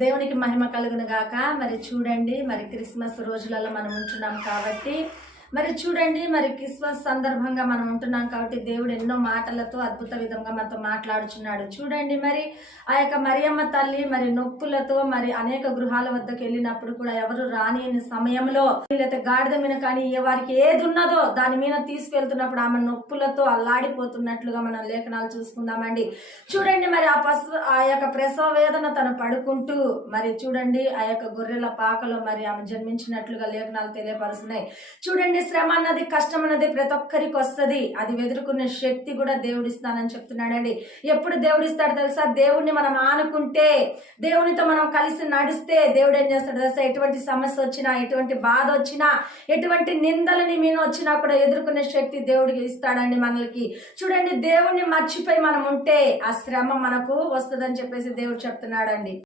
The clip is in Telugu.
దేవునికి మహిమ కలుగును గాక. మరి చూడండి, మరి క్రిస్మస్ రోజులలో మనం ఉంటున్నాం కాబట్టి, మరి చూడండి, మరి క్రిస్మస్ సందర్భంగా మనం ఉంటున్నాం కాబట్టి దేవుడు ఎన్నో మాటలతో అద్భుత విధంగా మనతో మాట్లాడుచున్నాడు. చూడండి, మరి ఆ యొక్క మరియమ్మ తల్లి మరి నొప్పులతో మరి అనేక గృహాల వద్దకు వెళ్ళినప్పుడు కూడా ఎవరు రాని సమయంలో, లేకపోతే గాడిద మీద కానీ వారికి ఏది ఉన్నదో దాని మీద తీసుకెళ్తున్నప్పుడు ఆమె నొప్పులతో అల్లాడిపోతున్నట్లుగా మనం లేఖనాలు చూసుకుందామండి. చూడండి, మరి ఆ యొక్క ప్రసవ వేదన తను పడుకుంటూ మరి చూడండి ఆ యొక్క గొర్రెల పాకలో మరి ఆమె జన్మించినట్లుగా లేఖనాలు తెలియపరుస్తున్నాయి. చూడండి, శ్రమ అన్నది, కష్టం అన్నది ప్రతి ఒక్కరికి వస్తుంది. అది ఎదుర్కొనే శక్తి కూడా దేవుడిస్తానని చెప్తున్నాడండి. ఎప్పుడు దేవుడిస్తాడు తెలుసా? దేవుడిని మనం ఆనుకుంటే, దేవునితో మనం కలిసి నడిస్తే దేవుడు ఏం చేస్తాడు తెలుసా? ఎటువంటి సమస్య వచ్చినా, ఎటువంటి బాధ వచ్చినా, ఎటువంటి నిందలని మీద వచ్చినా కూడా ఎదుర్కొనే శక్తి దేవుడికి ఇస్తాడండి మనకి. చూడండి, దేవుణ్ణి మర్చిపోయి మనం ఉంటే ఆ శ్రమ మనకు వస్తుందని చెప్పేసి దేవుడు చెప్తున్నాడండి.